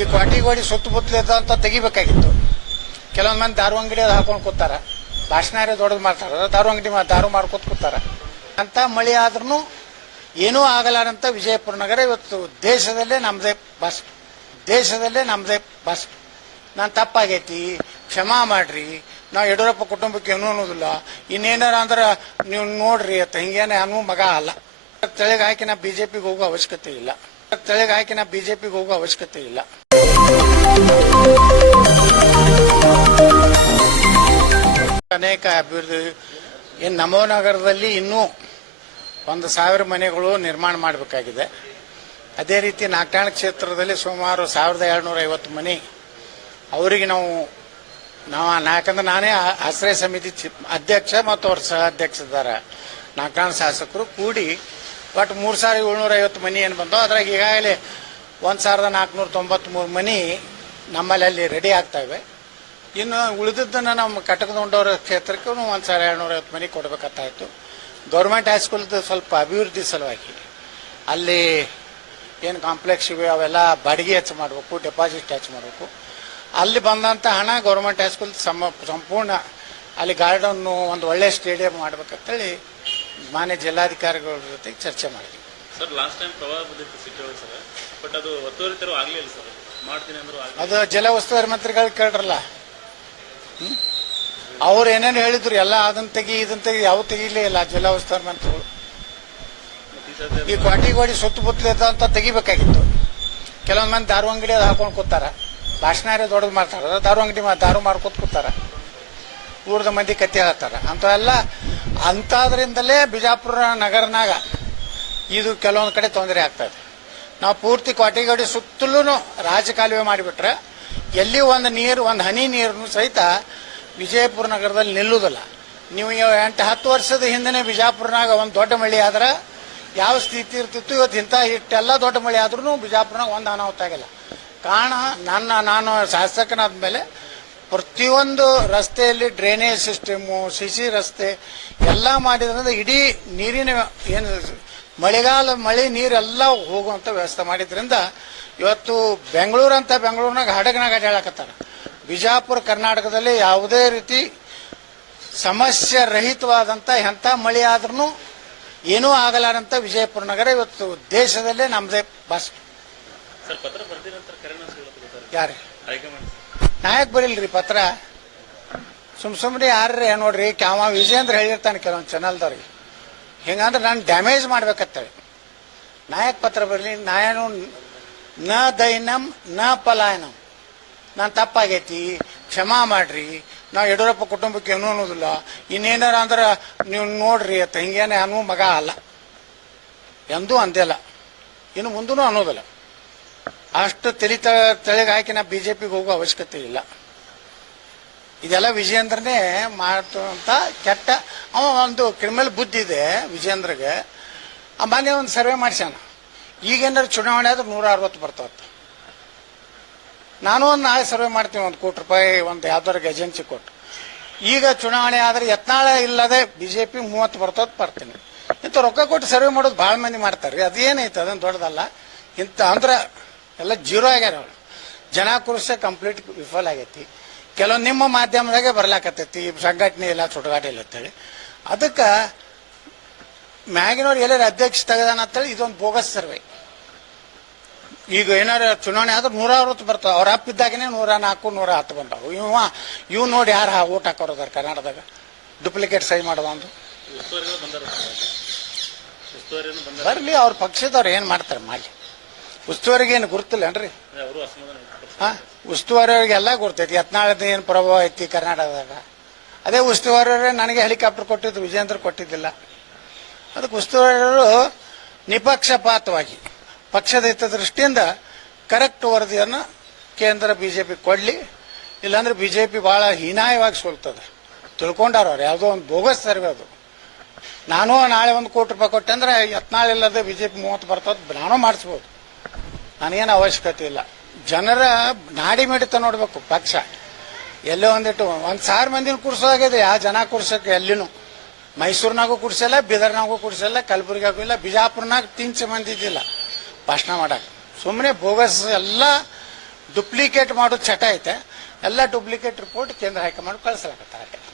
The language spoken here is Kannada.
ಈ ಕ್ವಾಟಿಗೋಡಿ ಸುತ್ತಮುತ್ತಲ ಅಂತ ತೆಗಿಬೇಕಾಗಿತ್ತು. ಕೆಲವೊಂದು ಮಂದಿ ದಾರು ಅಂಗಡಿ ಹಾಕೊಂಡು ಕೂತಾರ, ಭಾಷಣ ದೊಡ್ಡದು ಮಾಡ್ತಾರ, ದಾರು ಮಾರ್ಕೋತ ಕೂತಾರ. ಅಂತ ಮಳೆ ಆದ್ರೂ ಏನೂ ಆಗಲಾರಂತ ವಿಜಯಪುರ ನಗರ ಇವತ್ತು ದೇಶದಲ್ಲೇ ನಮ್ದೇ ಬಸ್. ನಾನು ತಪ್ಪಾಗೈತಿ, ಕ್ಷಮಾ ಮಾಡ್ರಿ, ನಾವು ಯಡಿಯೂರಪ್ಪ ಕುಟುಂಬಕ್ಕೆ ಏನೂ ಅನ್ನೋದಿಲ್ಲ, ಇನ್ನೇನಾರ ಅಂದ್ರೆ ನೀವು ನೋಡ್ರಿ ಅಂತ ಹಿಂಗೇನೆ ಅನ್ನೋ ಮಗ ಅಲ್ಲ. ತೆಳಗೆ ಹಾಕಿ ನಾ ಬಿಜೆಪಿಗೆ ಹೋಗೋ ಅವಶ್ಯಕತೆ ಇಲ್ಲ. ಅನೇಕ ಅಭಿವೃದ್ಧಿ ಇನ್ನು ನಮೋ ನಗರದಲ್ಲಿ ಇನ್ನೂ 1,000 ಮನೆಗಳು ನಿರ್ಮಾಣ ಮಾಡಬೇಕಾಗಿದೆ. ಅದೇ ರೀತಿ ನಾಗಠಾಣ ಕ್ಷೇತ್ರದಲ್ಲಿ ಸುಮಾರು 1,250 ಮನೆ ಅವರಿಗೆ ನಾವು ಯಾಕಂದ್ರೆ ನಾನೇ ಆಶ್ರಯ ಸಮಿತಿ ಅಧ್ಯಕ್ಷ ಮತ್ತು ಅವ್ರ ಸಹ ಅಧ್ಯಕ್ಷರಿದ್ದಾರೆ. ನಾಗಠಾಣ ಶಾಸಕರು ಕೂಡಿ ಒಟ್ಟು 3,750 ಮನೆ ಏನು ಬಂದವು. ಅದ್ರಾಗ ಈಗಾಗಲೇ 1,493 ಮನೆ ನಮ್ಮಲ್ಲಿ ಅಲ್ಲಿ ರೆಡಿ ಆಗ್ತಾಯಿವೆ. ಇನ್ನು ಉಳಿದದ್ದನ್ನು ನಮ್ಮ ಕಟಕದೊಂಡವರ ಕ್ಷೇತ್ರಕ್ಕೆ 1,250 ಮನೆ ಕೊಡಬೇಕಾಗ್ತಾಯಿತ್ತು. ಗೌರ್ಮೆಂಟ್ ಹೈಸ್ಕೂಲ್ದು ಸ್ವಲ್ಪ ಅಭಿವೃದ್ಧಿ ಸಲುವಾಗಿ ಅಲ್ಲಿ ಏನು ಕಾಂಪ್ಲೆಕ್ಸ್ ಇವೆ ಅವೆಲ್ಲ ಬಾಡಿಗೆ ಹೆಚ್ಚು ಮಾಡಬೇಕು, ಡೆಪಾಸಿಟ್ ಹೆಚ್ಚು ಮಾಡಬೇಕು. ಅಲ್ಲಿ ಬಂದಂಥ ಹಣ ಗೌರ್ಮೆಂಟ್ ಹೈಸ್ಕೂಲ್ ಸಂಪೂರ್ಣ ಅಲ್ಲಿ ಗಾರ್ಡನ್ನು ಒಂದು ಒಳ್ಳೆ ಸ್ಟೇಡಿಯಂ ಮಾಡ್ಬೇಕಂತೇಳಿ ಮಾನ್ಯ ಜಿಲ್ಲಾಧಿಕಾರಿಗಳ ಜೊತೆಗೆ ಚರ್ಚೆ ಮಾಡಿದ್ವಿ. ಸರ್ ಲಾಸ್ಟ್ ಟೈಮ್ ಪ್ರವಾಹ ಬಂದಿತ್ತು ಸಿಟಿ ಸರ್, ಬಟ್ ಅದು ಒತ್ತುವರಿ ತರ ಆಗಲಿಲ್ಲ ಸರ್. ಮಾಡ್ತೀನಿ ಅಂದ್ರು ಅದು ಜಲ ಉಸ್ತುವಾರಿ ಮಂತ್ರಿಗಳು ಕೇಳ್ರಲ್ಲ, ಅವ್ರು ಏನೇನು ಹೇಳಿದ್ರು ಎಲ್ಲ ಅದನ್ನ ತೆಗಿ ಇದನ್ನ ತೆಗಿ ಯಾವ ತೆಗಿಲೇ ಇಲ್ಲ ಜಲ ಉಸ್ತುವಾರಿ ಮಂತ್ರಿಗಳು. ಈ ಕ್ವಾಟಿಗೋಡಿ ಸುತ್ತಮುತ್ತಲ ಅಂತ ತೆಗಿಬೇಕಾಗಿತ್ತು. ಕೆಲವೊಂದು ಮಂದಿ ದಾರು ಅಂಗಡಿ ಹಾಕೊಂಡು ಕೂತಾರ, ಭಾಷಣ ದೊಡ್ಡದು ಮಾಡ್ತಾರ, ದಾರು ಮಾರ್ಕೋತ ಕೂತಾರ, ಊರದ ಮಂದಿ ಕತ್ತಿ ಹೇಳ್ತಾರ. ಅಂಥವೆಲ್ಲ ಅಂಥದ್ರಿಂದಲೇ ಬಿಜಾಪುರ ನಗರನಾಗ ಇದು ಕೆಲವೊಂದು ಕಡೆ ತೊಂದರೆ ಆಗ್ತದೆ. ನಾವು ಪೂರ್ತಿ ಕ್ವಾಟಿಗೋಡಿ ಸುತ್ತಲೂ ರಾಜಕಾಲುವೆ ಮಾಡಿಬಿಟ್ರೆ ಎಲ್ಲಿ ಒಂದು ಹನಿ ನೀರನ್ನು ಸಹಿತ ವಿಜಯಪುರ ನಗರದಲ್ಲಿ ನಿಲ್ಲುವುದಿಲ್ಲ. ನೀವು 8-10 ವರ್ಷದ ಹಿಂದೆ ಬಿಜಾಪುರನಾಗ ಒಂದು ದೊಡ್ಡ ಮಳೆ ಆದ್ರೆ ಯಾವ ಸ್ಥಿತಿ ಇರ್ತಿತ್ತು, ಇವತ್ತು ಇಷ್ಟೆಲ್ಲ ದೊಡ್ಡ ಮಳೆ ಆದ್ರೂ ಬಿಜಾಪುರನಾಗ ಒಂದು ಅನಾಹುತ ಆಗಿಲ್ಲ. ಕಾರಣ ನಾನು ಶಾಸಕನಾದ ಮೇಲೆ ಪ್ರತಿಯೊಂದು ರಸ್ತೆಯಲ್ಲಿ ಡ್ರೈನೇಜ್ ಸಿಸ್ಟಮು, ಸಿಸಿ ರಸ್ತೆ ಎಲ್ಲ ಮಾಡಿದ್ರಿಂದ ಇಡೀ ನೀರಿನ ಏನು ಮಳೆ ನೀರೆಲ್ಲ ಹೋಗುವಂಥ ವ್ಯವಸ್ಥೆ ಮಾಡಿದ್ರಿಂದ ಇವತ್ತು ಬೆಂಗಳೂರಿನಾಗ ಹಡಗನಾಗ ಅಡ್ಡಾಡಕತ್ತಾರ. ಬಿಜಾಪುರ ಕರ್ನಾಟಕದಲ್ಲಿ ಯಾವುದೇ ರೀತಿ ಸಮಸ್ಯೆ ರಹಿತವಾದಂಥ ಎಂಥ ಮಳೆ ಆದ್ರೂ ಏನೂ ಆಗಲಾರಂತ ವಿಜಯಪುರ ನಗರ ಇವತ್ತು ದೇಶದಲ್ಲೇ ನಮ್ದೇ ಬಸ್. ಯಾರೇ ನಾಯಕ್ ಬರಿಲ್ರಿ ಪತ್ರ ಸುಮ್ನೆ ಯಾರ್ರಿ ನೋಡ್ರಿ ವಿಜಯೇಂದ್ರ ಹೇಳಿರ್ತಾನೆ ಕೆಲವೊಂದು ಚಾನಲ್ದವ್ರಿಗೆ, ಹಿಂಗಂದ್ರೆ ನಾನು ಡ್ಯಾಮೇಜ್ ಮಾಡ್ಬೇಕತ್ತೇಳಿ ನಾಯಕ್ ಪತ್ರ ಬರಲಿ. ನಾಯನು ನ ದೈನಂ ನ ಪಲಾಯನಂ, ನಾನು ತಪ್ಪಾಗೈತಿ, ಕ್ಷಮಾ ಮಾಡ್ರಿ, ನಾವು ಯಡಿಯೂರಪ್ಪ ಕುಟುಂಬಕ್ಕೆ ಏನೂ ಅನ್ನೋದಿಲ್ಲ, ಇನ್ನೇನಾರ ಅಂದ್ರೆ ನೀವು ನೋಡ್ರಿ ಅಂತ ಹಿಂಗೇನೆ ಅನ್ನೋ ಮಗ ಅಲ್ಲ, ಎಂದೂ ಅಂದಿಲ್ಲ, ಇನ್ನು ಮುಂದೂ ಅನ್ನೋದಿಲ್ಲ. ಅಷ್ಟು ತೆಳಗೆ ಹಾಕಿ ನಾ ಬಿಜೆಪಿಗೆ ಹೋಗೋ ಅವಶ್ಯಕತೆ ಇಲ್ಲ. ಇದೆಲ್ಲ ವಿಜಯೇಂದ್ರನೇ ಮಾಡ್ತಂತ ಕೆಟ್ಟ ಒಂದು ಕ್ರಿಮಿನಲ್ ಬುದ್ಧಿ ಇದೆ ವಿಜಯೇಂದ್ರಗೆ. ಮೊನ್ನೆ ಒಂದು ಸರ್ವೆ ಮಾಡಿಸ್ಯಾನ, ಈಗೇನಾದ್ರು ಚುನಾವಣೆ ಆದ್ರೆ 160 ಬರ್ತಾವ. ನಾನು ಒಂದು ನಾಳೆ ಸರ್ವೆ ಮಾಡ್ತೀನಿ, 1 ಕೋಟಿ ರೂಪಾಯಿ ಒಂದು ಯಾವ್ದಾರಿಗೆ ಏಜೆನ್ಸಿ ಕೊಟ್ಟು. ಈಗ ಚುನಾವಣೆ ಆದ್ರೆ ಯತ್ನಾಳ ಇಲ್ಲದೆ ಬಿಜೆಪಿ 30 ಬರ್ತೀನಿ. ಇಂಥ ರೊಕ್ಕ ಕೊಟ್ಟು ಸರ್ವೆ ಮಾಡೋದು ಭಾಳ ಮಂದಿ ಮಾಡ್ತಾರೆ. ಅದೇನೈತೆ ಅದನ್ನು ದೊಡ್ಡದಲ್ಲ. ಅಂದ್ರೆ ಎಲ್ಲ ಜೀರೋ ಆಗ್ಯಾರ. ಅವರು ಜನಾಕ್ರೋಶ ಕಂಪ್ಲೀಟ್ ವಿಫಲ ಆಗೈತಿ. ಕೆಲವೊಂದು ನಿಮ್ಮ ಮಾಧ್ಯಮದಾಗೆ ಬರ್ಲಾಕತ್ತೈತಿ ಸಂಘಟನೆ ಇಲ್ಲ, ಸುಡುಗಾಟ ಇಲ್ಲ ಅಂತೇಳಿ. ಅದಕ್ಕೆ ಮ್ಯಾಗಿನವ್ರು ಎಲ್ಲರೂ ಅಧ್ಯಕ್ಷ ತೆಗೆದಾನ ಅಂತೇಳಿ ಇದೊಂದು ಬೋಗಸ್ ಸರ್ವೆ. ಈಗ ಏನಾರು ಚುನಾವಣೆ ಆದ್ರೆ 160 ಬರ್ತಾವ. ಅವ್ರ ಅಪ್ಪಿದ್ದಾಗನೇ 104, 110 ಬಂದಾವು. ಇವ್ ನೋಡಿ ಯಾರು ಓಟ್ ಹಾಕೋದಾರ ಕರ್ನಾಟಕದಾಗ ಡುಪ್ಲಿಕೇಟ್ ಸಹಿ ಮಾಡೋದು ಬರ್ಲಿ. ಅವ್ರ ಪಕ್ಷದವ್ರು ಏನ್ ಮಾಡ್ತಾರೆ ಮಾಡಿ. ಉಸ್ತುವಾರಿಗೆ ಏನು ಗುರುತಿಲ್ಲನ್ರಿ? ಉಸ್ತುವಾರಿಯವ್ರಿಗೆ ಎಲ್ಲ ಗುರ್ತೈತಿ. ಯತ್ನಾಳದ ಏನು ಪ್ರಭಾವ ಐತಿ ಕರ್ನಾಟಕದಾಗ. ಅದೇ ಉಸ್ತುವಾರಿಯವರೇ ನನಗೆ ಹೆಲಿಕಾಪ್ಟರ್ ಕೊಟ್ಟಿದ್ದು, ವಿಜೇಂದ್ರ ಕೊಟ್ಟಿದ್ದಿಲ್ಲ. ಅದಕ್ಕೆ ಉಸ್ತುವಾರಿಯವರು ನಿಪಕ್ಷಪಾತವಾಗಿ ಪಕ್ಷದ ಹಿತದೃಷ್ಟಿಯಿಂದ ಕರೆಕ್ಟ್ ವರದಿಯನ್ನು ಕೇಂದ್ರ ಬಿಜೆಪಿ ಕೊಡ್ಲಿ, ಇಲ್ಲಾಂದ್ರೆ ಬಿಜೆಪಿ ಬಹಳ ಹೀನಾಯವಾಗಿ ಸೋಲ್ತದೆ. ತಿಳ್ಕೊಂಡಾರ ಅವ್ರು, ಯಾವುದೋ ಒಂದು ಬೋಗಸ್ ಸರ್ವೆ ಅದು. ನಾನು ನಾಳೆ 1 ಕೋಟಿ ರೂಪಾಯಿ ಕೊಟ್ಟೆ ಅಂದ್ರೆ ಯತ್ನಾಳಿಲ್ಲದೆ ಬಿಜೆಪಿ 30 ಬರ್ತದೆ, ನಾನು ಮಾಡಿಸ್ಬೋದು, ನನಗೇನು ಅವಶ್ಯಕತೆ ಇಲ್ಲ. ಜನರ ನಾಡಿ ಮಿಡಿತ ನೋಡ್ಬೇಕು. ಪಕ್ಷ ಎಲ್ಲೋ ಒಂದಿಟ್ಟು 1,000 ಮಂದಿನ ಕೂರ್ಸೋದಾಗಿದೆ. ಆ ಜನ ಕೂರ್ಸಕ್ಕೆ ಎಲ್ಲಿನೂ ಮೈಸೂರಿನಾಗೂ ಕೂರ್ಸಲ್ಲ, ಬೀದರ್ನಾಗೂ ಕೂರ್ಸಲ್ಲ, ಕಲಬುರಗಿಯಾಗೂ ಇಲ್ಲ, ಬಿಜಾಪುರನಾಗ 300 ಮಂದಿ ಇದ್ದಿಲ್ಲ ಭಾಷಣ ಮಾಡಕ್ಕೆ. ಸುಮ್ಮನೆ ಬೋಗಸ್ ಎಲ್ಲ ಡುಪ್ಲಿಕೇಟ್ ಮಾಡೋದು ಚಟ ಐತೆ. ಎಲ್ಲ ಡುಪ್ಲಿಕೇಟ್ ರಿಪೋರ್ಟ್ ಕೇಂದ್ರ ಹೈಕಮಾಂಡ್ ಕಳಿಸಲಾಗತ್ತಾರೆ.